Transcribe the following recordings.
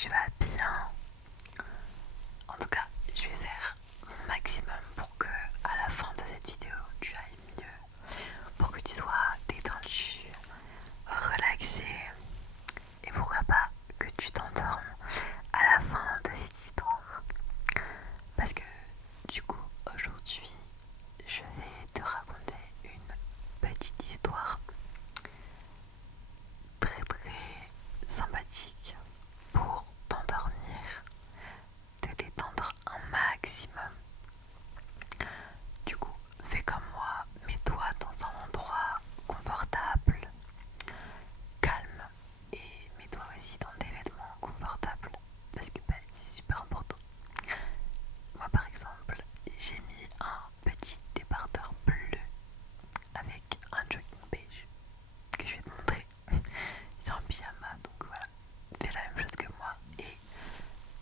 tu vas bien. En tout cas, je vais faire mon maximum pour que à la fin de cette vidéo, tu ailles mieux, pour que tu sois détendu, relaxé et pourquoi pas que tu t'endormes à la fin de cette histoire. Parce que du coup, aujourd'hui, je vais te raconter une petite histoire très très sympathique pour t'endormir, te détendre un maximum. Du coup, fais comme moi, mets-toi dans un endroit confortable, calme et mets-toi aussi dans des vêtements confortables parce que c'est super important. Moi par exemple, j'ai mis un petit débardeur bleu avec un jogging beige que je vais te montrer. C'est en pyjama, donc voilà, fais la même chose que moi et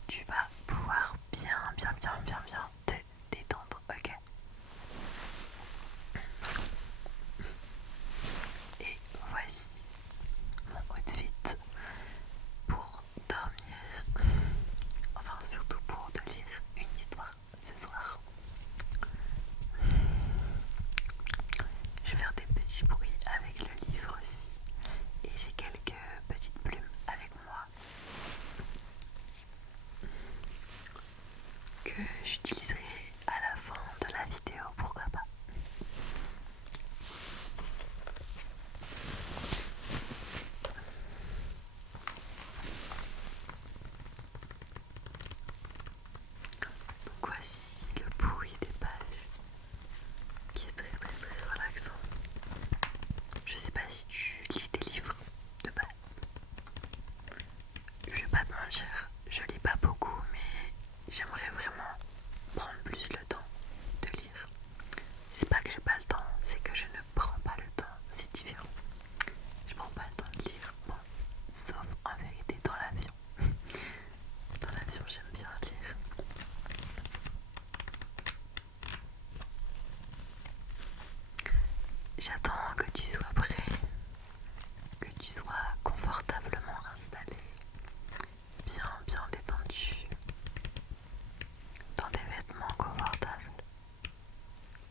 tu vas pouvoir bien te détendre, ok? Et voici mon outfit pour dormir, enfin surtout pour te lire une histoire ce soir. Je vais faire des petits bruits avec le livre aussi et j'ai quelques petites plumes avec moi que j'utiliserai à la fin de la vidéo, pourquoi pas. Donc voici le bruit des pages qui est très relaxant. Je sais pas si tu lis des livres de base. Je vais pas te mentir, je lis pas beaucoup, mais j'aimerais vraiment prendre plus le temps de lire. C'est pas que j'ai pas le temps, c'est que je ne prends pas le temps, c'est différent. Je prends pas le temps de lire, bon, sauf en vérité dans l'avion. Dans l'avion, j'aime bien lire. J'attends que tu sois prêt, que tu sois confortablement installé, bien détendu, dans des vêtements confortables,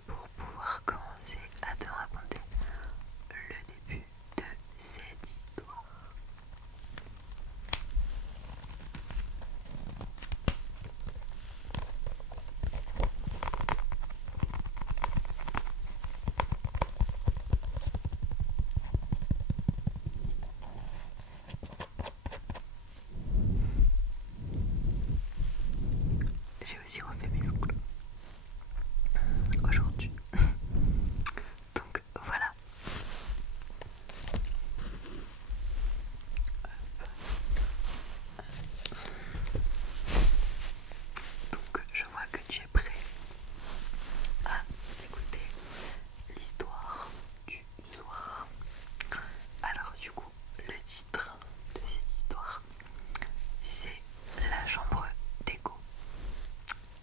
pour pouvoir commencer à te raconter le début de cette histoire. J'ai aussi refait mes ongles aujourd'hui. Donc voilà. Donc je vois que tu es prêt à écouter l'histoire du soir. Alors du coup, le titre de cette histoire, c'est La chambre d'écho.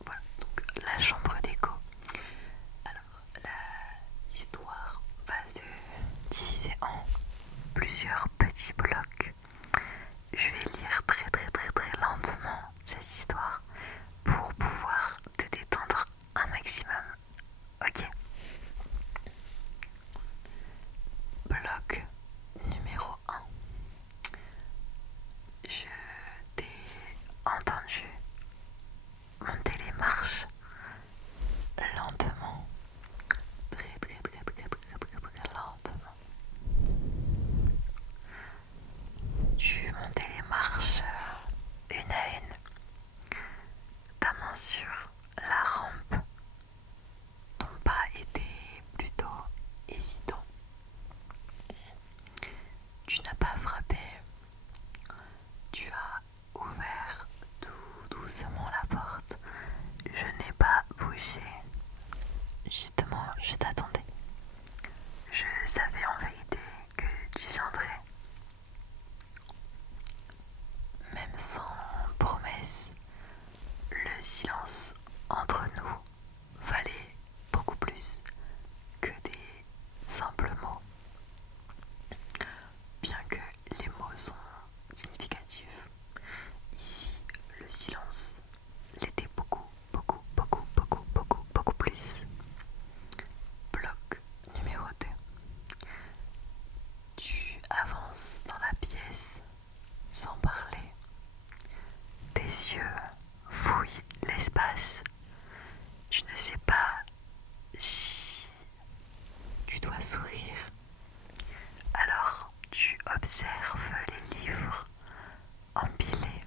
Voilà, donc la chambre d'écho. Alors l'histoire va se diviser en plusieurs petits blocs. Je vais lire très lentement cette histoire pour pouvoir te détendre un maximum. Ok. Bloc numéro 1. Je t'ai entendu monter les marches lentement, très lentement. Tu montais les marches une à une, ta main sur la rampe. Ton pas était plutôt hésitant. Tu n'as pas frappé. Tu as ouvert tout doucement la porte. Je n'ai pas bougé. Justement, je t'attendais. Je savais en vérité que tu viendrais. Même sans promesse, le silence entre nous valait beaucoup plus que des simples mots. Bien que les mots sont significatifs, ici yeux fouillent l'espace. Tu ne sais pas si tu dois sourire. Alors tu observes les livres empilés.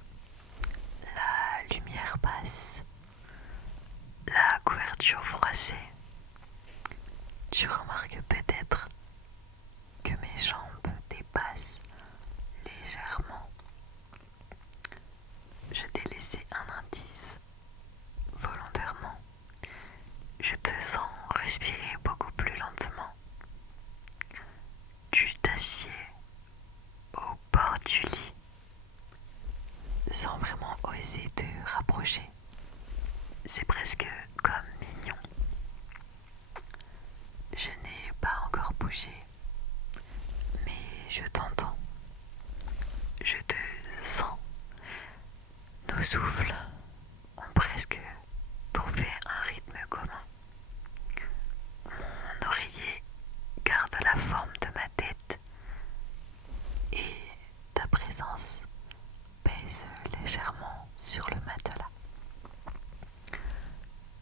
La lumière passe. La couverture froissée. Tu remarques peut-être que mes jambes dépassent légèrement. Je t'ai laissé un indice volontairement. Je te sens respirer beaucoup plus lentement. Tu t'assieds au bord du lit sans vraiment oser te rapprocher. C'est presque comme mignon. Je n'ai pas encore bougé, mais je t'entends. Je te sens. Nos souffles ont presque trouvé un rythme commun. Mon oreiller garde la forme de ma tête et ta présence pèse légèrement sur le matelas.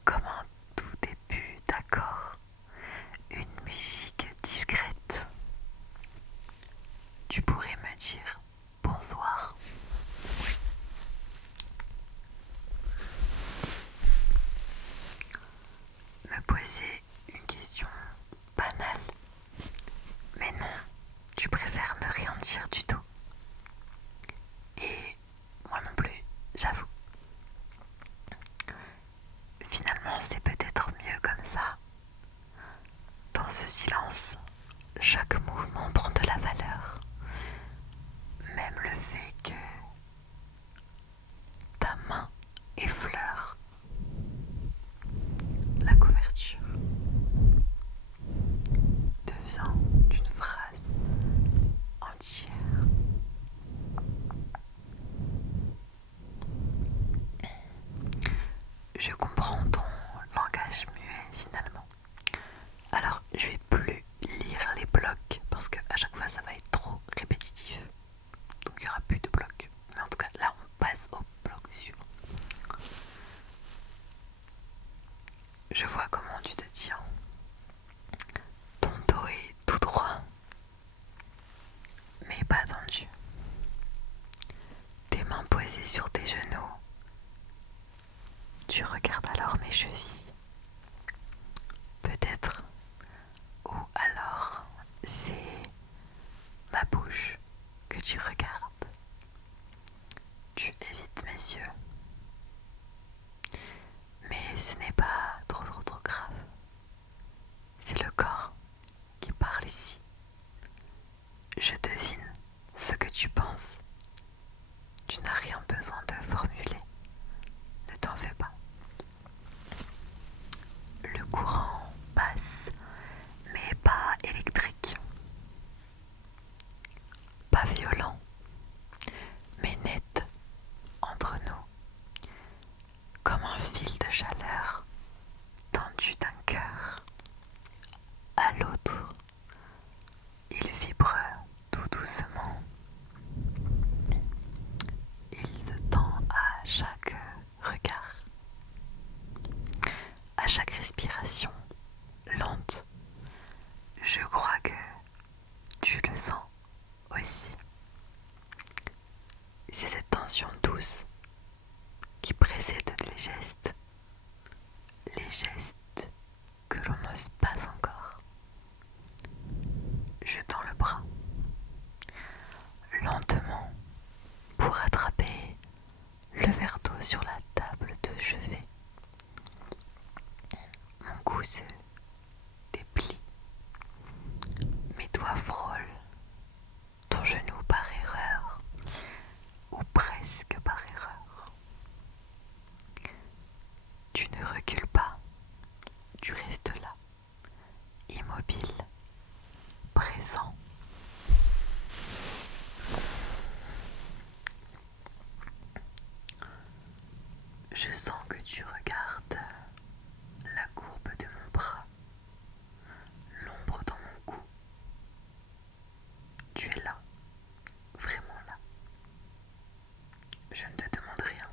Comme un tout début d'accord, une musique discrète. Tu pourrais me dire bonsoir. Me poser une question banale. Mais non, tu préfères ne rien dire du tout. Et moi non plus, j'avoue. Finalement, c'est peut-être mieux comme ça. Dans ce silence, chaque mouvement prend de la valeur. Même le fait que ta main effleure la couverture devient une phrase entière. Je comprends ton langage muet finalement. Alors je vais plus lire les blocs parce que à chaque fois ça va être trop répétitif. Donc il n'y aura plus de blocs. Mais en tout cas là on passe au bloc suivant. Je vois comment tu te tiens. Ton dos est tout droit, mais pas tendu. Tes mains posées sur tes genoux. Tu regardes alors mes chevilles. Peut-être. Ou alors c'est ma bouche que tu regardes. Tu évites mes yeux. Mais ce n'est pas trop grave. C'est le corps qui parle ici. Je devine ce que tu penses. Tu n'as rien besoin de formuler. Ne t'en fais pas. Le courant passe, mais pas électrique. Pas violent, mais net entre nous. Comme un fil de chaleur tendu d'un cœur à l'autre. Il vibre tout doucement. Il se tend à chaque regard, à chaque respiration lente. Je crois que tu le sens aussi. C'est cette tension douce qui précède les gestes que l'on n'ose pas encore. Je tends le bras lentement pour attraper le verre d'eau sur la table de chevet. Mon cou se déplie. Mes doigts frôlent ton genou par erreur, ou presque par erreur. Tu ne recules pas, tu restes là, immobile, présent. Je sens que tu regardes la courbe de mon bras, l'ombre dans mon cou. Tu es là, vraiment là. Je ne te demande rien,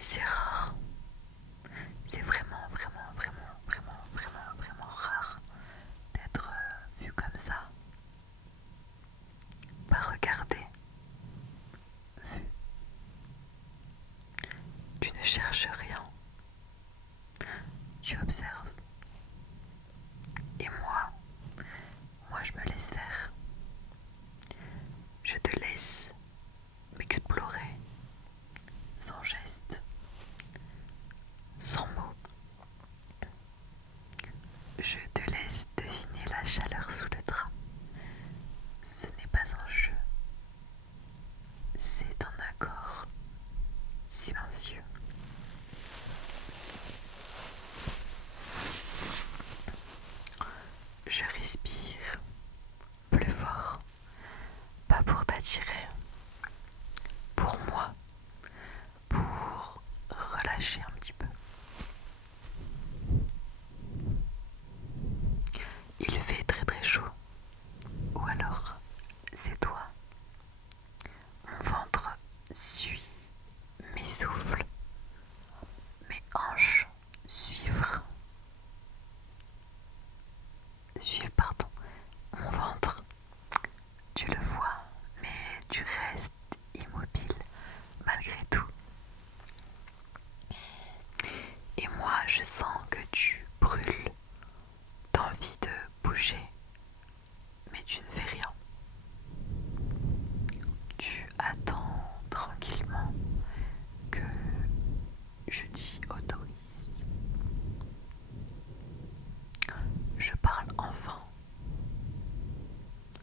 c'est rare. C'est vraiment, vraiment, vraiment, vraiment, vraiment, vraiment rare d'être vu comme ça. Pas regardé, vu. Tu ne cherches rien. Tu observes. Et moi je me laisse faire. Je te laisse m'explorer sans geste, sans mots. Je te laisse deviner la chaleur sous le drap. Ce n'est pas un jeu, c'est un accord silencieux. Je respire plus fort, pas pour t'attirer, pour moi, pour relâcher un petit peu. Il fait très très chaud, ou alors c'est toi. Mon ventre suit mes souffles, mes hanches suivent pardon, mon ventre. Tu le vois, mais tu restes immobile malgré tout. Et moi, je sens que tu brûles d'envie de bouger, mais tu ne fais rien. Tu attends tranquillement que je t'y autorise. Je parle enfin,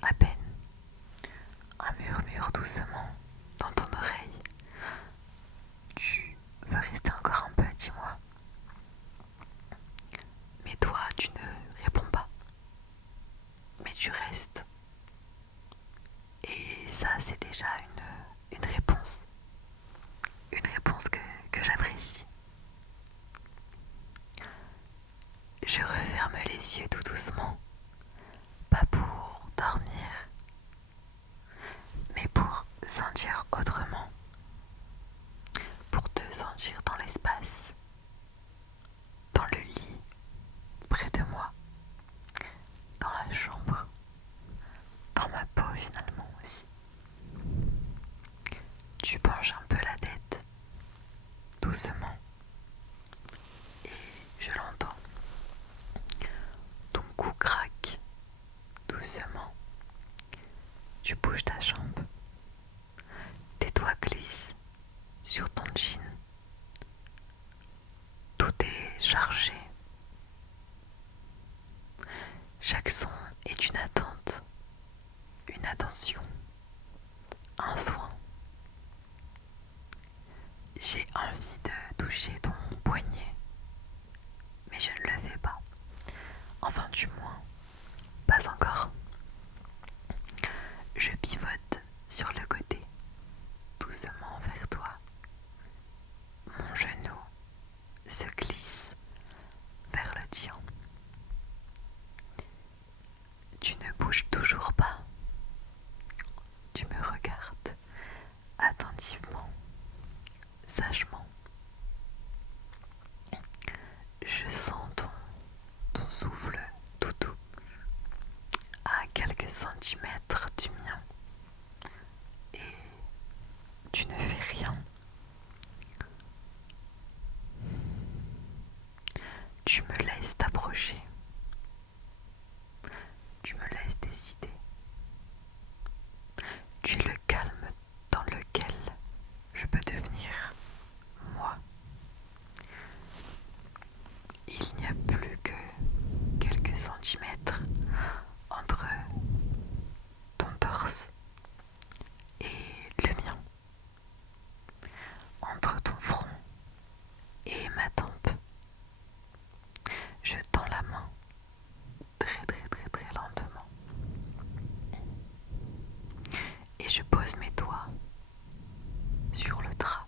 à peine, un murmure doucement dans ton oreille. Tu veux rester encore un peu, dis-moi. Mais toi, tu ne réponds pas. Mais tu restes. Et ça, c'est déjà une réponse. Une réponse que j'apprécie. Je referme les yeux tout doucement. Pas pour dormir, mais pour sentir autrement. Pour te sentir dans l'espace. Dans le lit, près de moi. Dans la chambre. Dans ma peau finalement aussi. Tu penches un peu la tête. Doucement. Et je l'entends. Ton cou craque doucement. Tu bouges ta jambe. Tes doigts glissent sur ton jean. Tout est chargé. Chaque son est une attente, une attention, un soin. J'ai envie de toucher ton poignet, mais je ne le fais pas. Enfin, du moins, pas encore. Je pivote sur le côté, doucement vers toi. Mon genou se glisse vers le tien. Tu ne bouges toujours pas. Tu me regardes attentivement, sagement. Je sens ton souffle tout doux à quelques centimètres du mien. Et tu ne fais rien. Tu me laisses t'approcher. Tu me laisses décider. Tu es le calme dans lequel je peux devenir moi. Il n'y a plus que quelques centimètres entre ton torse et le mien, entre ton front et ma tempe. Je tends la main très très très très lentement et je pose mes doigts sur le drap,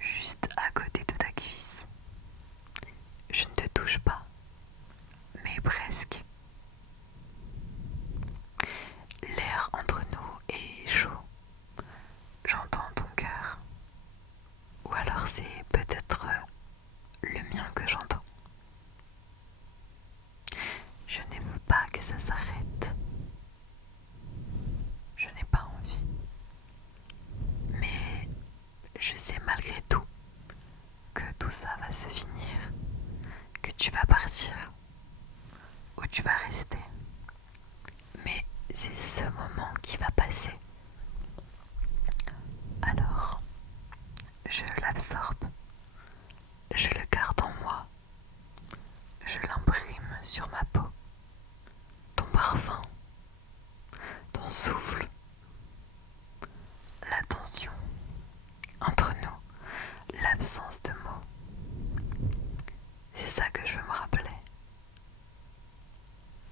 juste à côté de ta cuisse. Je ne te touche pas, mais presque. L'air entre nous est chaud. J'entends ton cœur je sais malgré tout que tout ça va se finir, que tu vas partir ou tu vas rester. Mais c'est ce moment qui va passer. Alors, je l'absorbe, je le garde en moi, je l'imprime sur ma peau. Ton parfum, ton souffle, la tension entre nous, l'absence de mots. C'est ça que je veux me rappeler.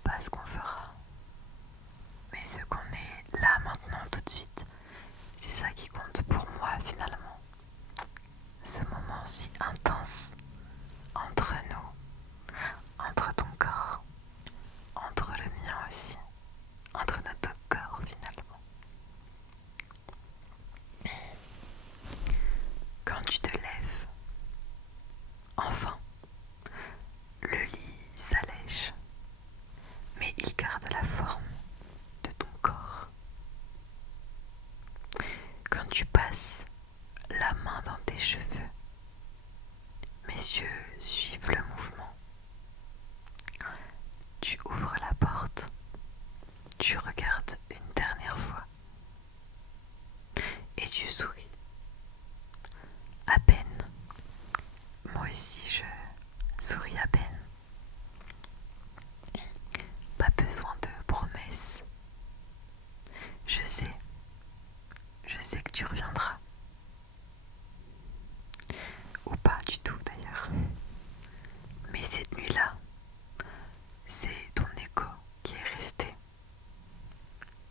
Pas ce qu'on fera, mais ce qu'on est là maintenant tout de suite. C'est ça qui compte pour moi finalement. Ce moment si intense entre nous, entre ton corps, entre le mien aussi, entre nos deux corps finalement. Quand tu te lèves, enfin, le lit s'allège, mais il garde la forme de ton corps. Quand tu passes la main dans tes cheveux, mes yeux suivent le mouvement. Tu ouvres la porte, tu regardes une dernière fois et tu souris. À peine. Moi aussi je souris à peine. Pas besoin de promesses. Je sais que tu reviendras. Ou pas du tout d'ailleurs. Mais cette nuit-là, c'est ton écho qui est resté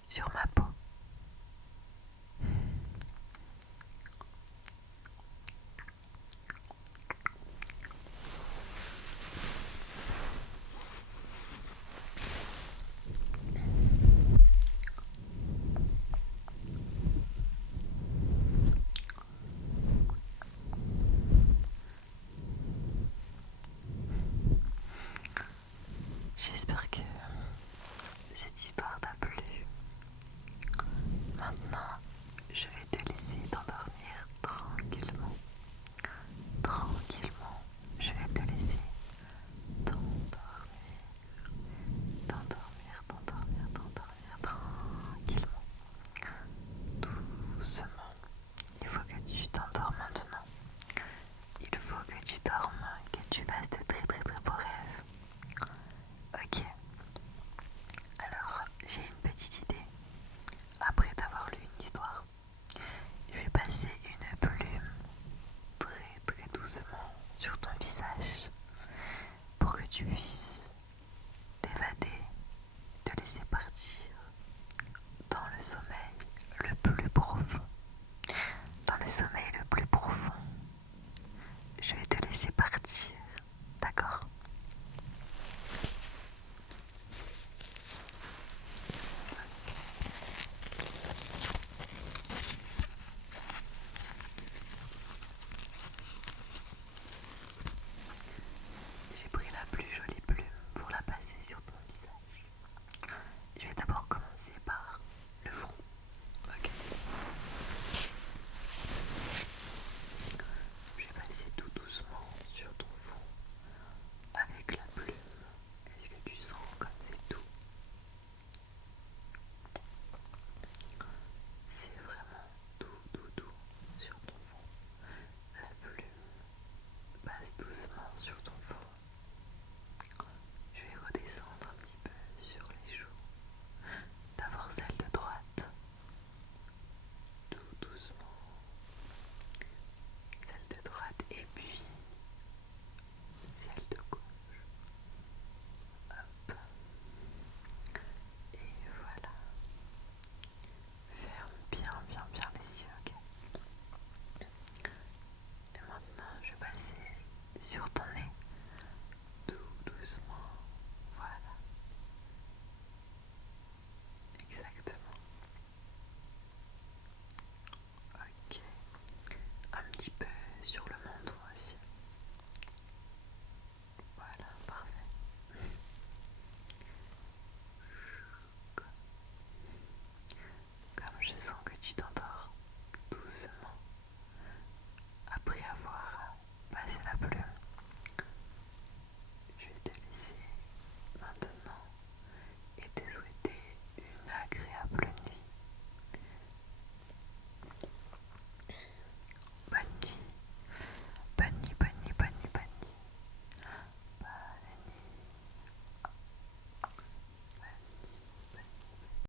sur ma peau. J'espère que cette histoire t'a plu. Maintenant, je vais te laisser t'endormir tranquillement. Tranquillement, je vais te laisser t'endormir, tranquillement, doucement. Il faut que tu t'endormes maintenant. Il faut que tu dormes, que tu fasses de très très très beaux rêves. Ok. Alors, j'ai une petite idée. Après t'avoir lu une histoire, je vais passer une plume très très doucement sur ton visage pour que tu puisses